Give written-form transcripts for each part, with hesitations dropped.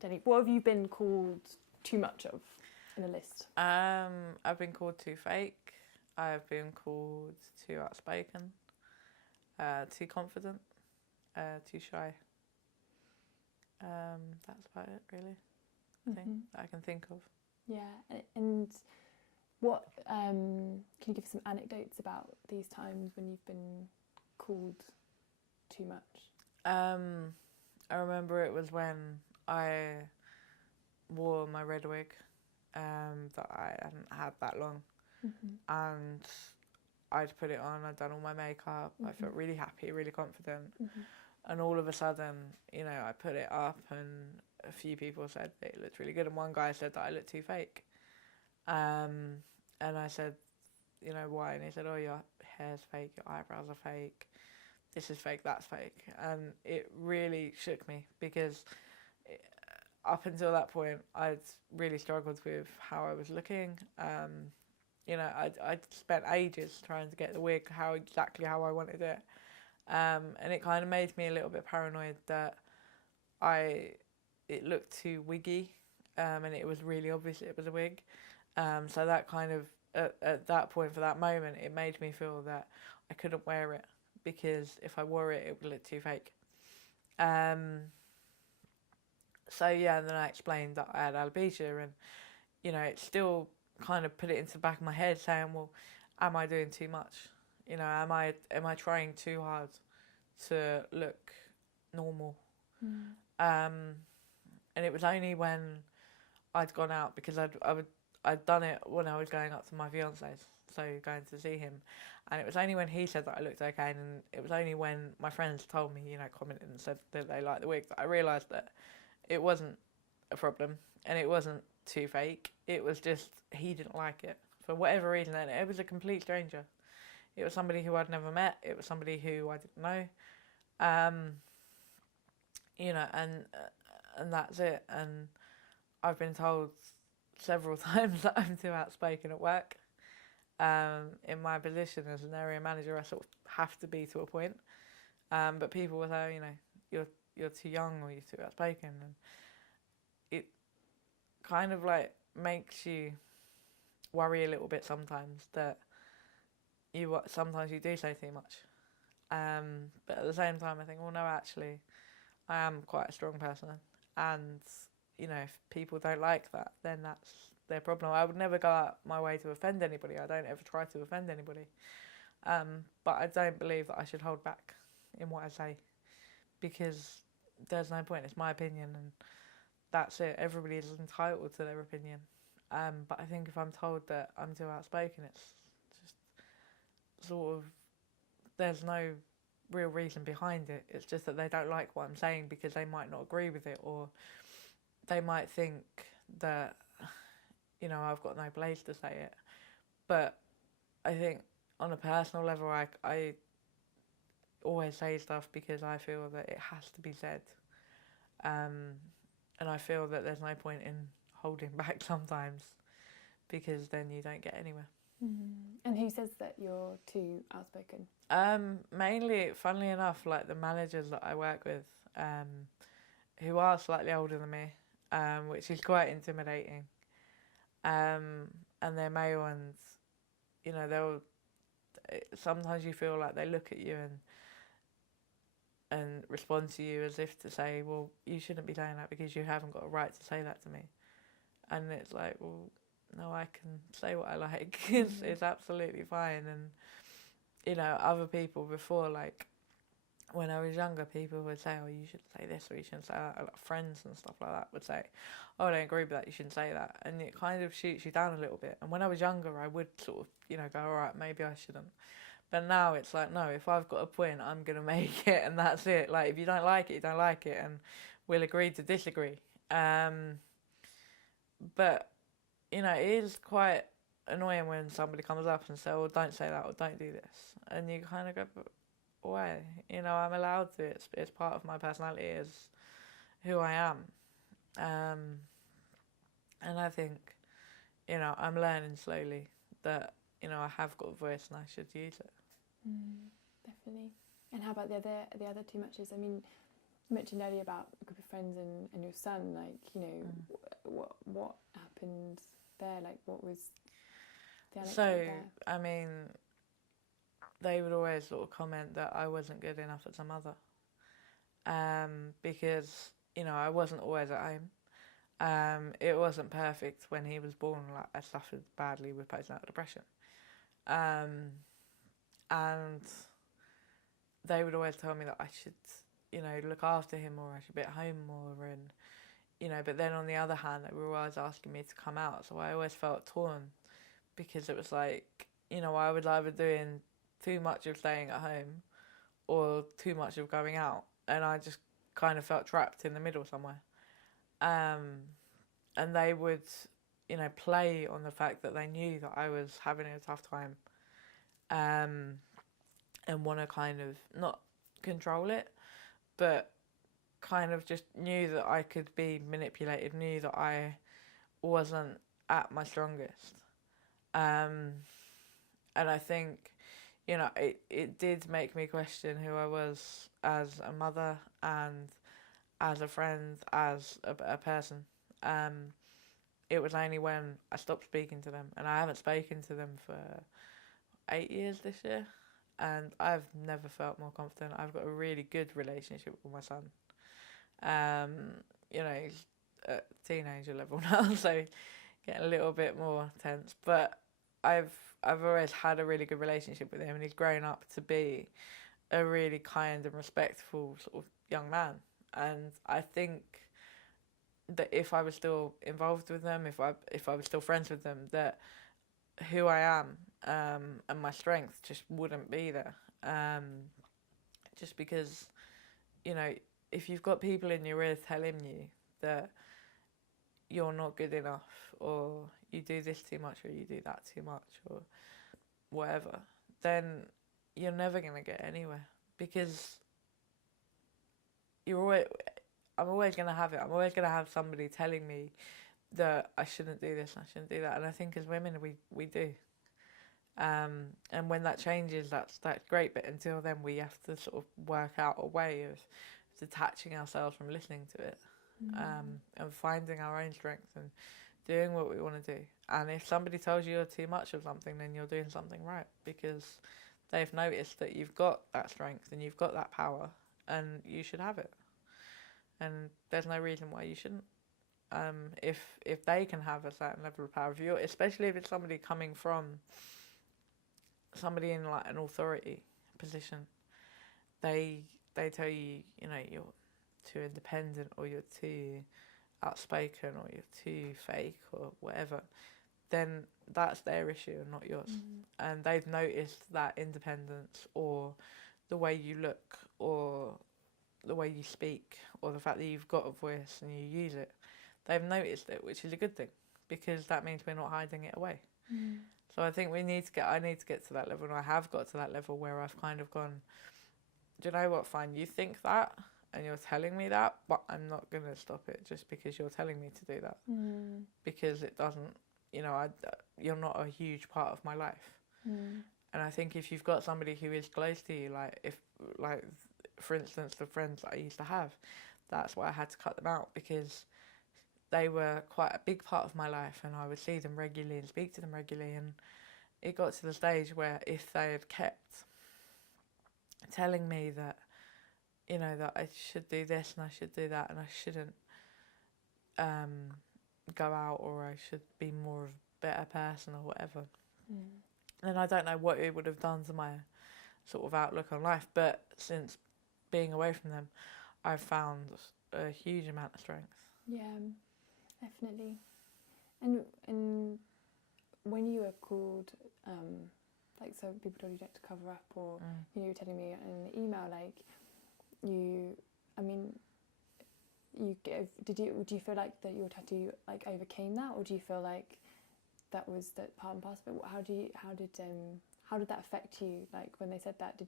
Jenny, what have you been called too much of in a list? I've been called too fake. I've been called too outspoken, too confident, too shy. That's about it, really. I think that I can think of. Yeah, and what can you give some anecdotes about these times when you've been called too much? I remember it was when I wore my red wig that I hadn't had that long, and I'd put it on, I'd done all my makeup, I felt really happy, really confident, and all of a sudden, you know, I put it up and a few people said that it looked really good, and one guy said that I looked too fake, and I said, you know, why? And he said, oh, your hair's fake, your eyebrows are fake, this is fake, that's fake, and it really shook me because up until that point I'd really struggled with how I was looking. You know, I'd spent ages trying to get the wig exactly how I wanted it, and it kind of made me a little bit paranoid that it looked too wiggy, and it was really obvious it was a wig. So that kind of at that point, for that moment, it made me feel that I couldn't wear it because if I wore it, it would look too fake. So yeah, and then I explained that I had alopecia, and you know, it still kind of put it into the back of my head, saying, well, am I doing too much? You know, am I trying too hard to look normal? And it was only when I'd gone out, because I'd done it when I was going up to my fiance's, so going to see him, and it was only when he said that I looked okay, and it was only when my friends told me, you know, commented and said that they liked the wig, that I realised that it wasn't a problem and it wasn't too fake. It was just he didn't like it for whatever reason, and it was a complete stranger. It was somebody who I'd never met. It was somebody who I didn't know. You know, and that's it. And I've been told several times that I'm too outspoken at work. In my position as an area manager, I sort of have to be to a point. But people will say, you know, you're too young or you're too outspoken, and it kind of like makes you worry a little bit sometimes that sometimes you do say too much. But at the same time, I think, well, no, actually, I am quite a strong person, and you know, if people don't like that, then that's their problem. I would never go out my way to offend anybody. I don't ever try to offend anybody. But I don't believe that I should hold back in what I say, because there's no point. It's my opinion, and that's it. Everybody is entitled to their opinion. But I think if I'm told that I'm too outspoken, it's just sort of, there's no real reason behind it. It's just that they don't like what I'm saying because they might not agree with it, or they might think that, you know, I've got no place to say it. But I think on a personal level, I always say stuff because I feel that it has to be said. And I feel that there's no point in holding back sometimes, because then you don't get anywhere. And who says that you're too outspoken? Mainly, funnily enough, like the managers that I work with, who are slightly older than me, which is quite intimidating. And they're male, and you know, sometimes you feel like they look at you and respond to you as if to say, well, you shouldn't be saying that because you haven't got a right to say that to me. And it's like, well, no, I can say what I like. It's absolutely fine. And you know, other people before, like when I was younger, people would say, oh, you should say this or you shouldn't say that. Like friends and stuff like that would say, oh, I don't agree with that, you shouldn't say that. And it kind of shoots you down a little bit. And when I was younger, I would sort of, you know, go, all right, maybe I shouldn't. But now it's like, no, if I've got a point, I'm going to make it, and that's it. Like, if you don't like it, you don't like it, and we'll agree to disagree. But, you know, it is quite annoying when somebody comes up and says, oh, don't say that, or don't do this. And you kind of go, why? You know, I'm allowed to. It's part of my personality, is who I am. And I think, you know, I'm learning slowly that, you know, I have got a voice and I should use it. Definitely. And how about the other too muches? I mean, You mentioned earlier about a group of friends and your son, like, you know, what happened there? Like, what was the anecdote there? I mean, they would always sort of comment that I wasn't good enough as a mother, because, you know, I wasn't always at home. It wasn't perfect when he was born. Like, I suffered badly with postnatal depression, and they would always tell me that I should, you know, look after him more, I should be at home more, and, you know, but then on the other hand, they were always asking me to come out, so I always felt torn, because it was like, you know, I was either doing too much of staying at home or too much of going out, and I just kind of felt trapped in the middle somewhere. And they would, you know, play on the fact that they knew that I was having a tough time, and want to kind of not control it, but kind of just knew that I could be manipulated, knew that I wasn't at my strongest. And I think, you know, it did make me question who I was as a mother and as a friend, as a person. It was only when I stopped speaking to them, and I haven't spoken to them for 8 years this year, and I've never felt more confident. I've got a really good relationship with my son. You know, he's at teenager level now, so getting a little bit more tense. But I've always had a really good relationship with him, and he's grown up to be a really kind and respectful sort of young man. And I think that if I was still involved with them, if I was still friends with them, that who I am, and my strength just wouldn't be there. Just because, you know, if you've got people in your ear telling you that you're not good enough, or you do this too much, or you do that too much, or whatever, then you're never going to get anywhere, because I'm always going to have it. I'm always going to have somebody telling me that I shouldn't do this and I shouldn't do that. And I think as women, we do. And when that changes, that's great. But until then, we have to sort of work out a way of detaching ourselves from listening to it, and finding our own strength and doing what we want to do. And if somebody tells you you're too much of something, then you're doing something right, because they've noticed that you've got that strength and you've got that power, and you should have it. And there's no reason why you shouldn't. If they can have a certain level of power, especially if it's somebody coming from somebody in like an authority position, they tell you, you know, you're too independent, or you're too outspoken, or you're too fake, or whatever, then that's their issue and not yours. And they've noticed that independence, or the way you look, or the way you speak, or the fact that you've got a voice and you use it. They've noticed it, which is a good thing, because that means we're not hiding it away. So I think I need to get to that level, and I have got to that level where I've kind of gone, do you know what, fine, you think that, and you're telling me that, but I'm not going to stop it just because you're telling me to do that. Because it doesn't, you know, you're not a huge part of my life. And I think if you've got somebody who is close to you, for instance, the friends that I used to have, that's why I had to cut them out, because they were quite a big part of my life, and I would see them regularly and speak to them regularly, and it got to the stage where if they had kept telling me that, you know, that I should do this and I should do that, and I shouldn't go out, or I should be more of a better person, or whatever, then I don't know what it would have done to my sort of outlook on life. But since being away from them, I've found a huge amount of strength. Yeah, definitely. And when you were called, like, so people told you not to cover up, or you know, you were telling me in the email, like, do you feel like that your tattoo like overcame that, or do you feel like that was the part and parcel? But how did that affect you? Like, when they said that,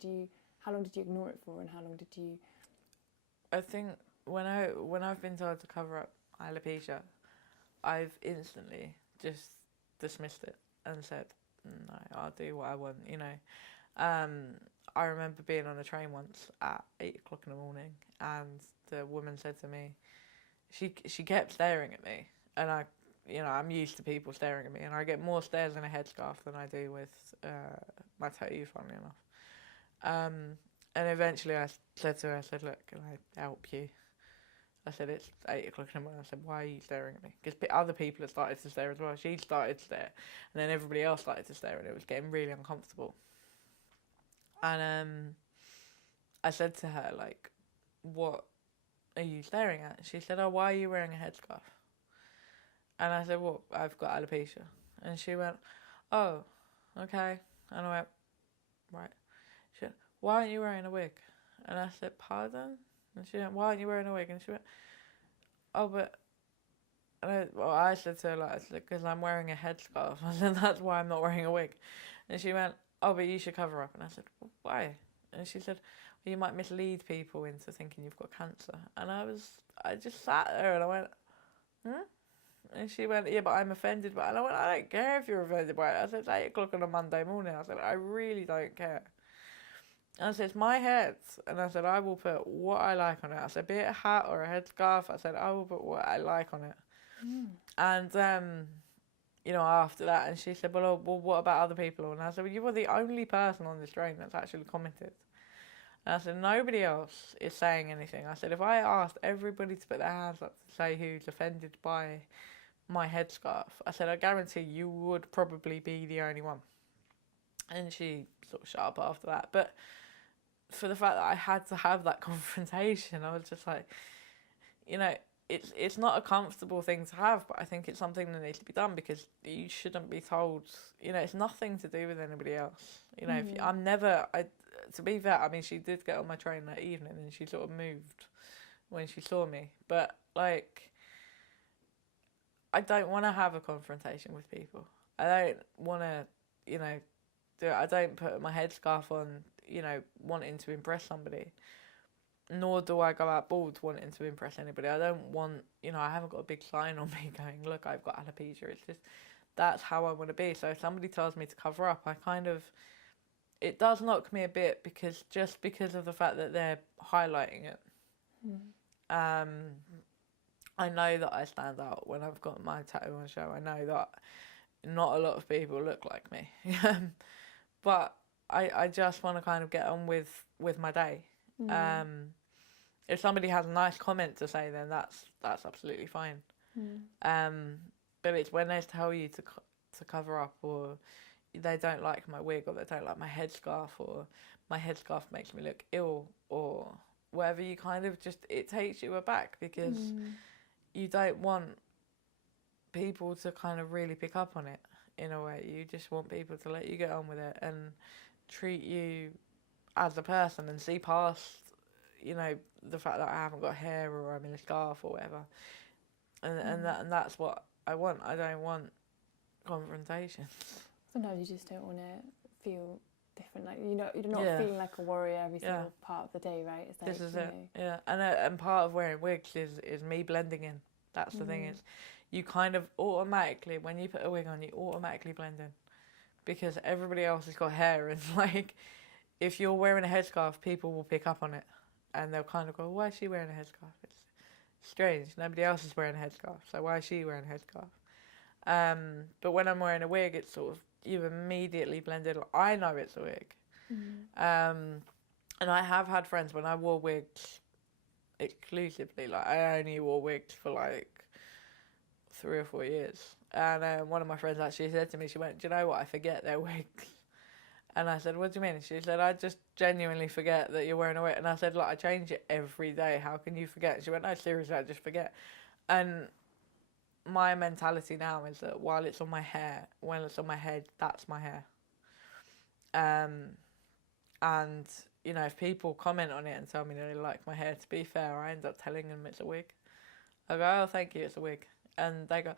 how long did you ignore it for, and how long did you? I think when I've been told to cover up alopecia, I've instantly just dismissed it and said, no, I'll do what I want, you know. I remember being on a train once at 8 o'clock in the morning, and the woman said to me, she kept staring at me, and I'm used to people staring at me, and I get more stares in a headscarf than I do with my tattoo, funnily enough. And eventually I said to her, I said, look, can I help you? I said, it's 8 o'clock in the morning. I said, why are you staring at me? Because other people had started to stare as well. She started to stare, and then everybody else started to stare, and it was getting really uncomfortable. And I said to her, like, what are you staring at? She said, oh, why are you wearing a headscarf? And I said, well, I've got alopecia. And she went, oh, okay. And I went, right. She went, why aren't you wearing a wig? And I said, pardon? And she went, why aren't you wearing a wig? And she went, oh, but... I said to her, like, because I'm wearing a headscarf. I said, that's why I'm not wearing a wig. And she went, oh, but you should cover up. And I said, well, why? And she said, well, you might mislead people into thinking you've got cancer. And I just sat there and I went, And she went, yeah, but I'm offended by it. And I went, I don't care if you're offended by it. I said, it's 8 o'clock on a Monday morning. I said, I really don't care. And I said, it's my head. And I said, I will put what I like on it. I said, be it a hat or a headscarf. I said, I will put what I like on it. And, after that, and she said, well, what about other people? And I said, well, you were the only person on this train that's actually commented. And I said, nobody else is saying anything. I said, if I asked everybody to put their hands up to say who's offended by my headscarf, I said, I guarantee you would probably be the only one. And she sort of shut up after that. But for the fact that I had to have that confrontation, I was just like, it's not a comfortable thing to have, but I think it's something that needs to be done, because you shouldn't be told, it's nothing to do with anybody else. To be fair, I mean, she did get on my train that evening and she sort of moved when she saw me. But, like, I don't want to have a confrontation with people. I don't want to, do it. I don't put my headscarf on, wanting to impress somebody. Nor do I go out bald wanting to impress anybody. I don't want, I haven't got a big sign on me going, look, I've got alopecia. It's just, that's how I want to be. So if somebody tells me to cover up, it does knock me a bit, because of the fact that they're highlighting it. I know that I stand out when I've got my tattoo on show. I know that not a lot of people look like me. But I just want to kind of get on with my day. If somebody has a nice comment to say, then that's absolutely fine. But it's when they tell you to cover up, or they don't like my wig, or they don't like my headscarf, or my headscarf makes me look ill, or whatever, you kind of just, it takes you aback, because you don't want people to kind of really pick up on it in a way. You just want people to let you get on with it and treat you as a person and see past, the fact that I haven't got hair or I'm in a scarf or whatever. And that's what I want. I don't want confrontation. Sometimes you just don't want to feel different. Like, you're not feeling like a warrior every single part of the day, right? It's like, this is it. Yeah. And part of wearing wigs is me blending in. That's the thing, is you kind of automatically, when you put a wig on, you automatically blend in, because everybody else has got hair, and like, if you're wearing a headscarf, people will pick up on it, and they'll kind of go, why is she wearing a headscarf? It's strange. Nobody else is wearing a headscarf, so why is she wearing a headscarf? But when I'm wearing a wig, it's sort of, you immediately blend in. I know it's a wig. And I have had friends, when I wore wigs exclusively, like, I only wore wigs for like 3 or 4 years. And one of my friends actually said to me, she went, do you know what, I forget they're wigs. And I said, what do you mean? She said, I just genuinely forget that you're wearing a wig. And I said, like, I change it every day. How can you forget? And she went, no, seriously, I just forget. And my mentality now is that while it's on my hair, when it's on my head, that's my hair. And, if people comment on it and tell me they like my hair, to be fair, I end up telling them it's a wig. I go, oh, thank you, it's a wig. And they go,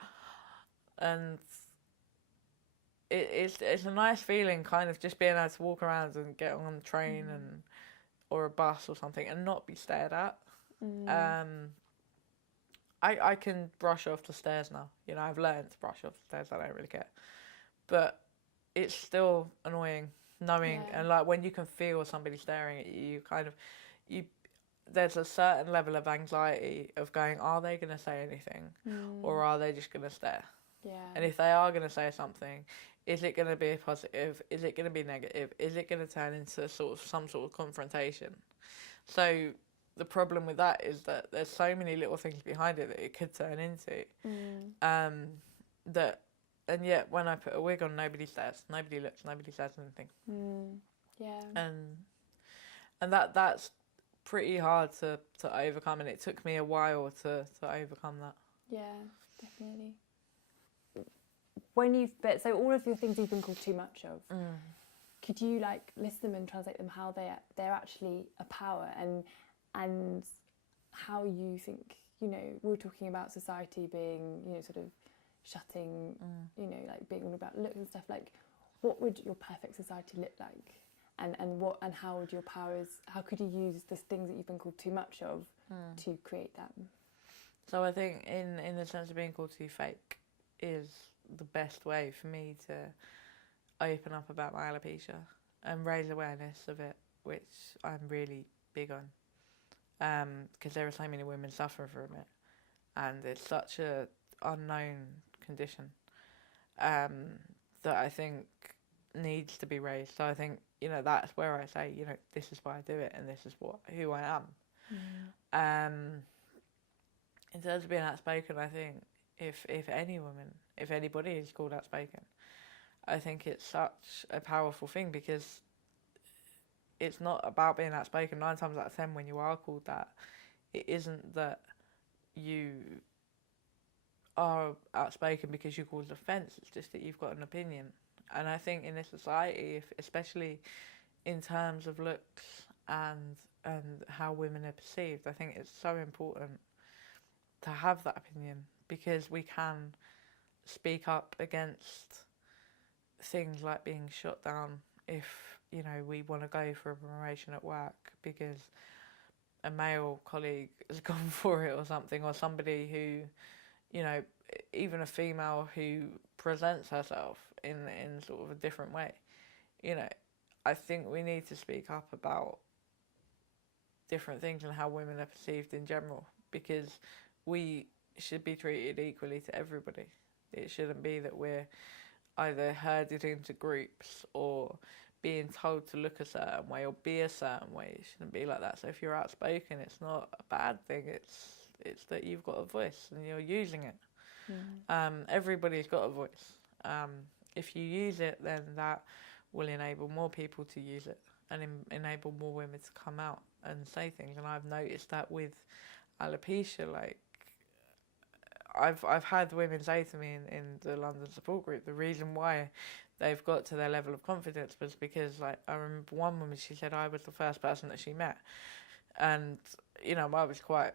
and it's a nice feeling, kind of just being able to walk around and get on a train or a bus or something and not be stared at. I can brush off the stares now. I've learned to brush off the stares. I don't really care, but it's still annoying knowing, Yeah. and like when you can feel somebody staring at you, you kind of, you, there's a certain level of anxiety of going, are they going to say anything, or are they just going to stare? Yeah. And if they are going to say something, is it going to be positive? Is it going to be negative? Is it going to turn into some sort of confrontation? So the problem with that is that there's so many little things behind it that it could turn into. That, and yet when I put a wig on, nobody stares, nobody looks, nobody says anything. Yeah. And that's pretty hard to overcome, and it took me a while to overcome that. Yeah, definitely. When so all of your things you've been called too much of, could you like list them and translate them how they're actually a power, and how you think, you know, we were talking about society being, you know, sort of shutting, you know, like being all about looks and stuff, like what would your perfect society look like? And how would your powers, how could you use the things that you've been called too much of to create them? So I think in the sense of being called too fake is the best way for me to open up about my alopecia and raise awareness of it, which I'm really big on, because there are so many women suffering from it, and it's such a unknown condition that I think needs to be raised. So I think, you know, that's where I say, you know, this is why I do it, and this is who I am. In terms of being outspoken, I think if anybody is called outspoken, I think it's such a powerful thing, because it's not about being outspoken. 9 times out of 10, when you are called that, it isn't that you are outspoken because you cause offence. It's just that you've got an opinion. And I think in this society, especially in terms of looks and how women are perceived, I think it's so important to have that opinion, because we can speak up against things like being shot down if, you know, we want to go for a promotion at work because a male colleague has gone for it or something, or somebody who, you know, even a female who presents herself in sort of a different way. You know, I think we need to speak up about different things and how women are perceived in general, because we should be treated equally to everybody. It shouldn't be that we're either herded into groups or being told to look a certain way or be a certain way. It shouldn't be like that. So if you're outspoken, it's not a bad thing. It's that you've got a voice and you're using it. Everybody's got a voice. If you use it, then that will enable more people to use it and enable more women to come out and say things. And I've noticed that with alopecia, like I've had women say to me in the London support group, the reason why they've got to their level of confidence was because, like, I remember one woman, she said I was the first person that she met, and, you know, I was quite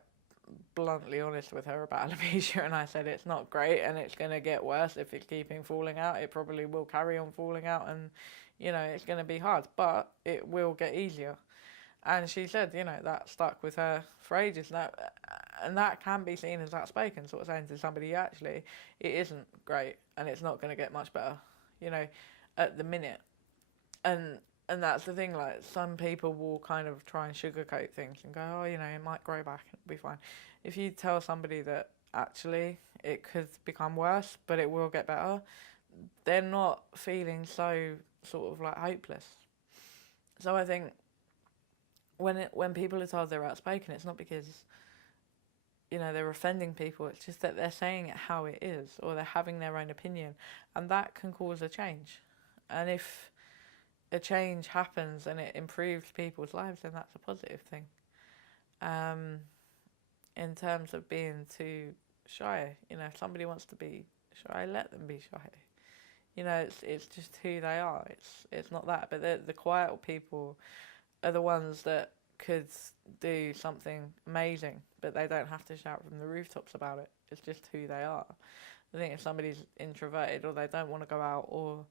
bluntly honest with her about alopecia, and I said it's not great and it's going to get worse if it's keeping falling out. It probably will carry on falling out, and, you know, it's going to be hard, but it will get easier. And she said, you know, that stuck with her for ages. And that can be seen as outspoken, sort of saying to somebody, actually, it isn't great and it's not going to get much better, you know, at the minute. And that's the thing, like, some people will kind of try and sugarcoat things and go, oh, you know, it might grow back and it'll be fine. If you tell somebody that actually it could become worse, but it will get better, they're not feeling so sort of like hopeless. So I think when people are told they're outspoken, it's not because, you know, they're offending people. It's just that they're saying it how it is, or they're having their own opinion, and that can cause a change. And if a change happens and it improves people's lives, then that's a positive thing. In terms of being too shy, you know, if somebody wants to be shy, let them be shy. You know, it's just who they are. It's not that, but the quiet people are the ones that could do something amazing, but they don't have to shout from the rooftops about it. It's just who they are. I think if somebody's introverted or they don't want to go out, or,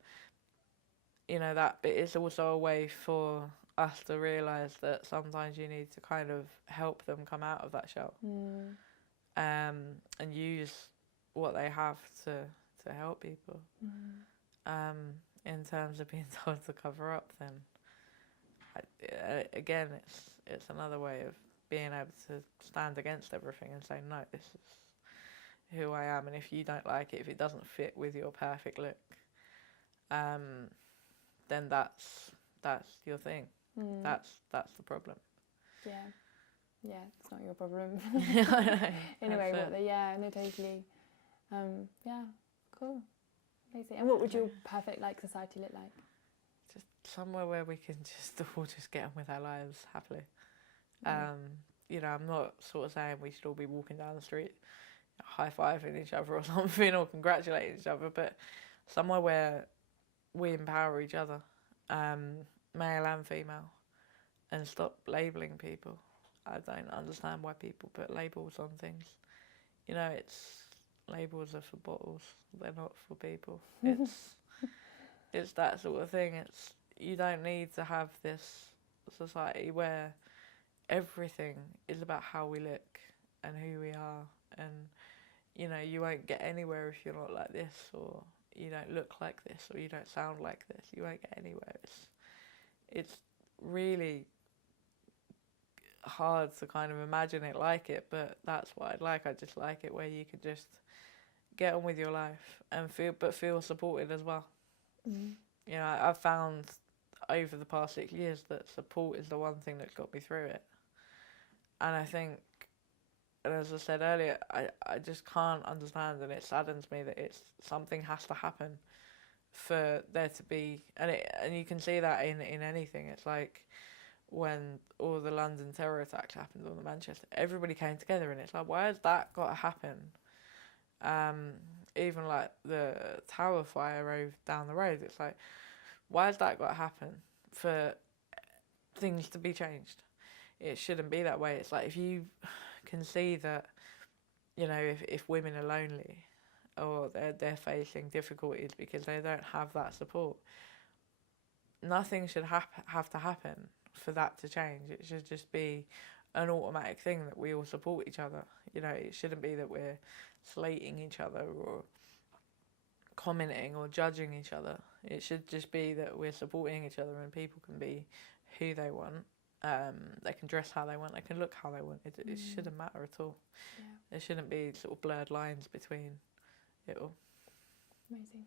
you know, that, but it's also a way for us to realise that sometimes you need to kind of help them come out of that shell, and use what they have to help people. in terms of being told to cover up, then again, it's another way of being able to stand against everything and say, no, this is who I am, and if you don't like it, if it doesn't fit with your perfect look, then that's your thing. That's the problem. Yeah, it's not your problem. I know, In a way, it. what they, yeah, no, totally. Yeah, cool, amazing. And what would your perfect like society look like? Just somewhere where we can just all just get on with our lives happily. You know, I'm not sort of saying we should all be walking down the street high-fiving each other or something, or congratulating each other, but somewhere where we empower each other, male and female, and stop labelling people. I don't understand why people put labels on things. You know, labels are for bottles, they're not for people. It's that sort of thing. You don't need to have this society where everything is about how we look and who we are, and you know, you won't get anywhere if you're not like this, or you don't look like this, or you don't sound like this. You won't get anywhere. It's really hard to kind of imagine it like it, but that's what I'd like. I just like it where you could just get on with your life and feel supported as well. You know, I've found over the past 6 years that support is the one thing that's got me through it. And I think, and as I said earlier, I just can't understand, and it saddens me that something has to happen for there to be, and you can see that in anything. It's like when all the London terror attacks happened, on the Manchester, everybody came together, and it's like, why has that got to happen? Even like the tower fire down the road, it's like, why has that got to happen for things to be changed? It shouldn't be that way. It's like, if you can see that, you know, if women are lonely or they're facing difficulties because they don't have that support, nothing should have to happen for that to change. It should just be an automatic thing that we all support each other. You know, it shouldn't be that we're slating each other or commenting or judging each other. It should just be that we're supporting each other, and people can be who they want. They can dress how they want, they can look how they want. It shouldn't matter at all. There shouldn't be sort of blurred lines between it all. Amazing.